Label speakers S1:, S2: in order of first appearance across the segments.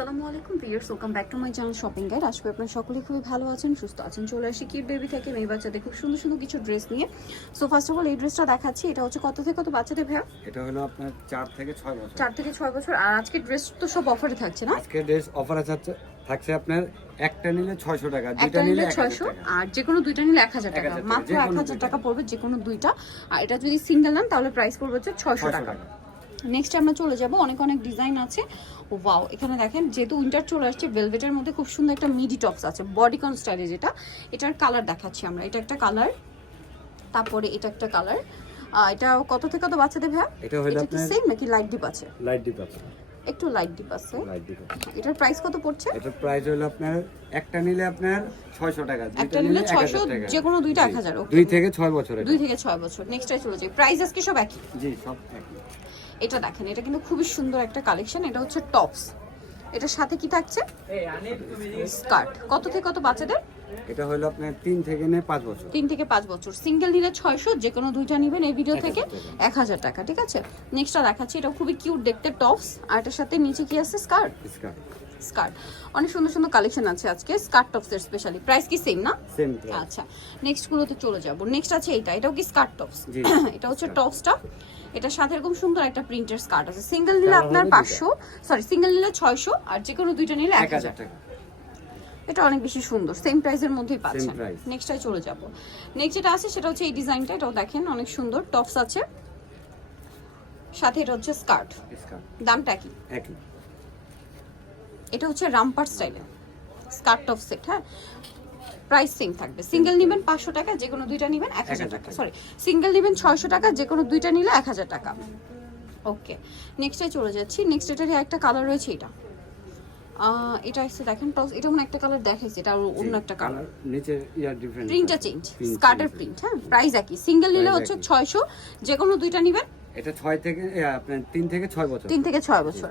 S1: আসসালামু আলাইকুম viewers welcome back to my channel shopping guide আজকে আপনারা সকলেই খুবই ভালো আছেন সুস্থ আছেন। চলে আসি কিড বেবি থেকে মেয়ে বাচ্চাদের খুব সুন্দর সুন্দর কিছু ড্রেস নিয়ে। সো ফার্স্ট অফ অল এই ড্রেসটা দেখাচ্ছি এটা হচ্ছে কত থেকে কত বাচ্চাদের ভাইয়া?
S2: এটা হলো আপনার চার থেকে ছয় বছর।
S1: চার থেকে ছয় বছর। আর আজকে ড্রেস তো সব অফারে থাকছে না?
S2: আজকে ড্রেস অফার আছে থাকছে আপনার একটা নিলে ছয়শো টাকা দুইটা
S1: নিলে
S2: নিলে এক হাজার
S1: ছয়শো
S2: টাকা।
S1: আর যে কোনো দুইটা নিলে এক হাজার টাকা
S2: 1000 টাকা,
S1: মাত্র
S2: যে
S1: এক
S2: কোনো
S1: হাজার
S2: দুইটা।
S1: টাকা পড়বে যে কোনো দুইটা। আর এটা যদি সিঙ্গেল নেন তাহলে প্রাইস পড়বে হচ্ছে ছয়শো
S2: 600
S1: টাকা।
S2: টাকা।
S1: নেক্সট আমরা চলে যাব। অনেক অনেক ডিজাইন আছে। ওয়াও এখানে দেখেন যেহেতু উইন্টার চলে আসছে ভেলভেটের মধ্যে খুব সুন্দর একটা মিডি টপস আছে বডিকন স্টাইলে যেটা। এটার কালার দেখাচ্ছি আমরা। এটা একটা কালার তারপরে এটা একটা কালার এটা কত থেকে কত বাচ্চাদের ভাইয়া?
S2: এটা হলো আপনার
S1: সেম নাকি লাইট ডিপ আছে?
S2: লাইট ডিপ আছে।
S1: একটু লাইট ডিপ আছে।
S2: লাইট ডিপ
S1: এটার প্রাইস কত পড়ছে?
S2: এটার প্রাইস হলো আপনার একটা নিলে আপনার ছয়শো টাকা দুইটা
S1: একটা নিলে
S2: এক হাজার
S1: ছয়শো
S2: টাকা।
S1: যে কোনো দুইটা
S2: জি।
S1: এক হাজার ওকে
S2: দুই থেকে ছয় বছর এটা।
S1: দুই থেকে ছয় বছর। নেক্সট চলে যাই। প্রাইস আজকে সব একই?
S2: জি সব একই।
S1: এটা দেখেন এটা কিন্তু খুবই সুন্দর একটা কালেকশন এটা হচ্ছে টপস এটার সাথে কি থাকছে? স্কার্ট কত থেকে কত বাচ্চাদের?
S2: এটা হলো আপনার তিন থেকে নে পাঁচ বছর।
S1: তিন থেকে পাঁচ বছর। সিঙ্গেল নিলে ছয়শো যে কোনো দুইটা নেবেন এই ভিডিও থেকে
S2: হাজার টাকা।
S1: এক হাজার টাকা ঠিক আছে? নেক্সটটা দেখাচ্ছি এটা খুবই কিউট দেখতে টপস আর এটার সাথে নিচে কি আছে? Skirt
S2: skirt
S1: skirt. অনেক সুন্দর সুন্দর কালেকশন আছে আজকে স্কার্ট টপসের স্পেশালি প্রাইস কি সেম না?
S2: সেম
S1: আচ্ছা নেক্সট গুলোতে চলে যাব। নেক্সট আছে এটা এটাও কি স্কার্ট টপস এটা হচ্ছে টপসটা। এটা সাথে এরকম সুন্দর একটা প্রিন্টের স্কার্ট আছে। সিঙ্গেল নিলে আপনার। পাঁচশো সরি সিঙ্গেল নিলে ছয়শো আর যে কোনো দুইটা নিলে
S2: এক হাজার। টাকা।
S1: এটা অনেক বেশি সুন্দর সেম প্রাইসের মধ্যেই পাচ্ছেন। নেক্সটটাই চলে যাব। নেক্সট যেটা আছে সেটা হচ্ছে এই ডিজাইনটা এটাও দেখেন অনেক সুন্দর। টপস আছে। সাথে এটা হচ্ছে স্কার্ট
S2: স্কার্ট
S1: দামটা কি?
S2: একই।
S1: এটা হচ্ছে রামপার স্টাইলে। স্কার্ট টপ সেট হ্যাঁ? প্রাইস সেম থাকবে। সিঙ্গেল নেবেন পাঁচশো টাকা যে কোনো দুইটা নেবেন এক হাজার টাকা। সরি সিঙ্গেল নেবেন ছয়শো টাকা যে কোনো দুইটা নিলে এক হাজার টাকা। ওকে নেক্সটে চলে যাচ্ছি। নেক্সট এটারই একটা কালার রয়েছে এটা। এটা এসে দেখেন টপস এটা মনে একটা কালার দেখাইছে এটা অন্য একটা কালার
S2: নিচে ইয়ার ডিফারেন্ট
S1: প্রিন্টটা চেঞ্জ স্কার্টের প্রিন্ট হ্যাঁ? প্রাইস একই। সিঙ্গেল নিলে হচ্ছে
S2: একই।
S1: ছয়শো যে কোনো দুইটা নেবেন।
S2: এটা ছয় থেকে এ, আপনার তিন থেকে ছয় বছর।
S1: তিন থেকে ছয় বছর।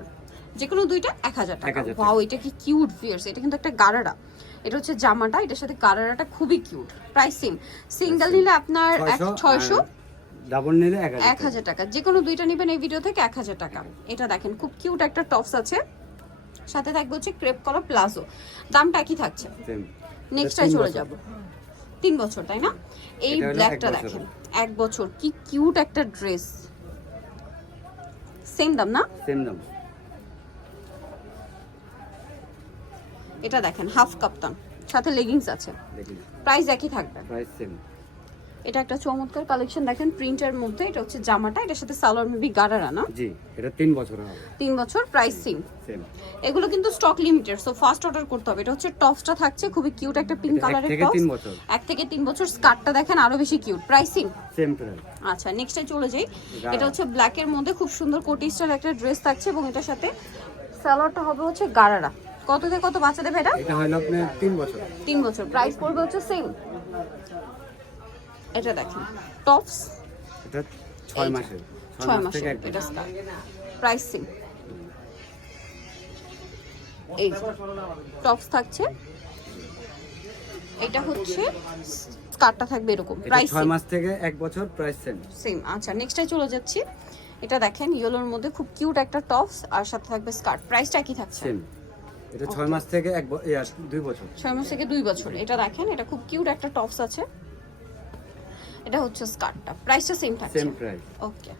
S1: যে কোনো দুইটা এক হাজার টাকা।
S2: 1000
S1: ওয়াও এটা কি কিউট ফিয়ার্স এটা কিন্তু একটা গারারা। এটা হচ্ছে জামাটা এটার সাথে গারারাটা খুবই কিউট প্রাইস সেম সিঙ্গেল নিলে আপনার এক ছয়শো
S2: ডাবল নিলে এক
S1: হাজার টাকা। যে কোনো দুইটা নেবেন এই ভিডিও থেকে এক হাজার টাকা। এটা দেখেন খুব কিউট একটা টপস আছে। সাথে থাকবে হচ্ছে ক্রেপ কলার প্লাজো দামটা একই থাকছে। নেক্সটটাই চলে। যাব। তিন বছর তাই না? এই ব্ল্যাকটা দেখেন এক বছর। কি কিউট একটা ড্রেস সেম দাম না?
S2: সেম দাম।
S1: এটা দেখেন হাফ কাপ্তান সাথে লেগিংস আছে। প্রাইস একই থাকবে।
S2: প্রাইস সেম
S1: এটা একটা চমৎকার কালেকশন দেখেন প্রিন্টের মধ্যে। এটা হচ্ছে জামাটা এটার সাথে সালোয়ার মেবি গারারা না
S2: জি এটা তিন বছর হবে।
S1: তিন বছর প্রাইস সেম এগুলো কিন্তু stock limited so first order করতে হবে। এটা হচ্ছে টপসটা থাকছে খুবই কিউট একটা পিঙ্ক
S2: এক
S1: কালারের
S2: থেকে
S1: টপস
S2: তিন বছর।
S1: এক থেকে তিন বছর স্কার্টটা দেখেন আরও বেশি কিউট প্রাইসিং
S2: সেম প্রাইস
S1: আচ্ছা নেক্সটে চলে যাই। এটা হচ্ছে ব্ল্যাকের মধ্যে খুব সুন্দর কোটি স্টাইল একটা ড্রেস থাকছে এবং এটার সাথে সালোয়ারটা হবে হচ্ছে গারারা। কত থেকে কত বাচ্চাদের ভেটা
S2: এটা? হলো আপনার তিন বছর।
S1: তিন বছর। প্রাইস পড়বে হচ্ছে সেম এটা দেখেন। টপস
S2: এটা ছয়
S1: এই
S2: মাসের।
S1: ছয়
S2: মাস থেকে
S1: মাসের এটা। স্কার্ট প্রাইস সেম এই টপস থাকছে। এটা হচ্ছে স্কার্টটা থাকবে এরকম। প্রাইস
S2: ছয় মাস থেকে এক বছর প্রাইস সেম
S1: সেম আচ্ছা নেক্সটে চলে যাচ্ছি। এটা দেখেন ইয়েলোর মধ্যে খুব কিউট একটা টপস আর সাথে থাকবে স্কার্ট প্রাইসটা কি থাকছে।
S2: সেম এটা ছয় মাস থেকে এক ব- ইয়া, দুই বছর।
S1: ছয় মাস থেকে দুই বছর। এটা দেখেন এটা খুব কিউট একটা টপস আছে। এটা হচ্ছে স্কার্টটা। প্রাইসটা সেম থাকছে।
S2: সেম প্রাইস
S1: ওকে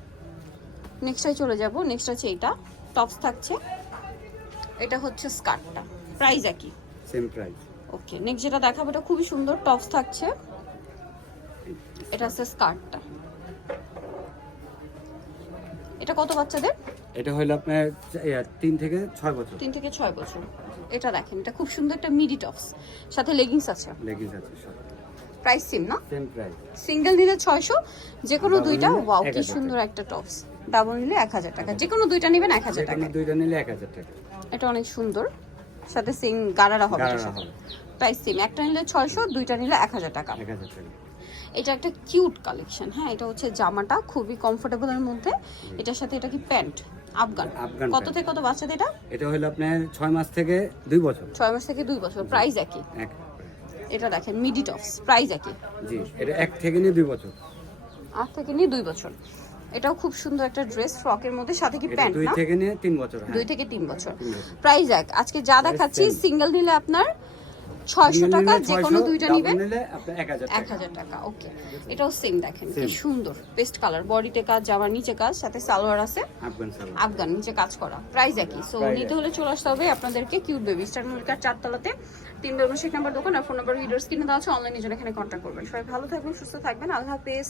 S1: নেক্সটটাই চলে যাব। নেক্সট আছে এটা টপস থাকছে। এটা হচ্ছে স্কার্টটা। প্রাইস একই।
S2: সেম প্রাইস
S1: ওকে নেক্সট যেটা দেখাবো এটা খুবই সুন্দর। টপস থাকছে। এটা হচ্ছে স্কার্টটা। এটা কত বাচ্চাদের?
S2: এটা হলো আপনার তিন থেকে ছয় বছর।
S1: তিন থেকে ছয় বছর। এটা দেখেন এটা খুব সুন্দর একটা মিডি টপস। সাথে লেগিংস আছে।
S2: লেগিংস আছে
S1: প্রাইস সেম না?
S2: সেম প্রাইস
S1: সিঙ্গেল নিলে ছয়শো যে কোনো দুইটা ওয়াও কি সুন্দর একটা টপস। ডাবল নিলে এক হাজার টাকা। যে কোনো দুইটা নেবেন এক হাজার টাকা
S2: যেখানে দুইটা নিলে এক হাজার টাকা।
S1: এটা অনেক সুন্দর। সাথে সেম গারারা হবে। প্রাইস সেম একটা নিলে ছয়শো দুইটা নিলে এক হাজার টাকা।
S2: এক হাজার টাকা।
S1: এটা একটা কিউট কালেকশন হ্যাঁ? এটা হচ্ছে জামাটা খুবই কমফোর্টেবলের মধ্যে। এটার সাথে এটা কি প্যান্ট? আফগান।
S2: আফগান
S1: কত থেকে কত বাচ্চাদের এটা?
S2: এটা হলো আপনার ছয় মাস থেকে দুই বছর।
S1: ছয় মাস থেকে দুই বছর প্রাইস একই।
S2: এক
S1: এটা দেখেন মিডি টপস প্রাইস একই।
S2: জি এটা এক থেকে নিয়ে দুই বছর।
S1: আট থেকে নিয়ে দুই বছর। এটাও খুব সুন্দর একটা ড্রেস ফ্রকের মধ্যে সাথে কি প্যান্ট
S2: দুই
S1: না?
S2: থেকে নিয়ে তিন বছর হ্যাঁ।
S1: দুই থেকে তিন বছর।
S2: তিন
S1: প্রাইস এক। আজকে যা দেখাচ্ছি সিঙ্গেল নিলে আপনার ছয়শো টাকা যে কোনো দুইটা নিবেন
S2: এক হাজার টাকা।
S1: ওকে। এটাও সেম দেখেন কি সুন্দর পেস্ট কালার বডিতে কাজ জামার নিচে কাজ সাথে সালোয়ার আছে।
S2: আফগান
S1: নিচে কাজ করা প্রাইস একই। সো নিতে হলে চলে আসতে হবে আপনাদেরকে কিউট বেবি স্টার মল্লিকার চারতলাতে। তিন বেবি নাম্বার দোকান আর ফোন নাম্বার ভিডিওস স্ক্রিনে দেওয়া আছে অনলাইনে জন্য এখানে কন্ট্যাক্ট করবেন। সবাই ভালো থাকবেন সুস্থ থাকবেন আল্লাহ হাফেজ।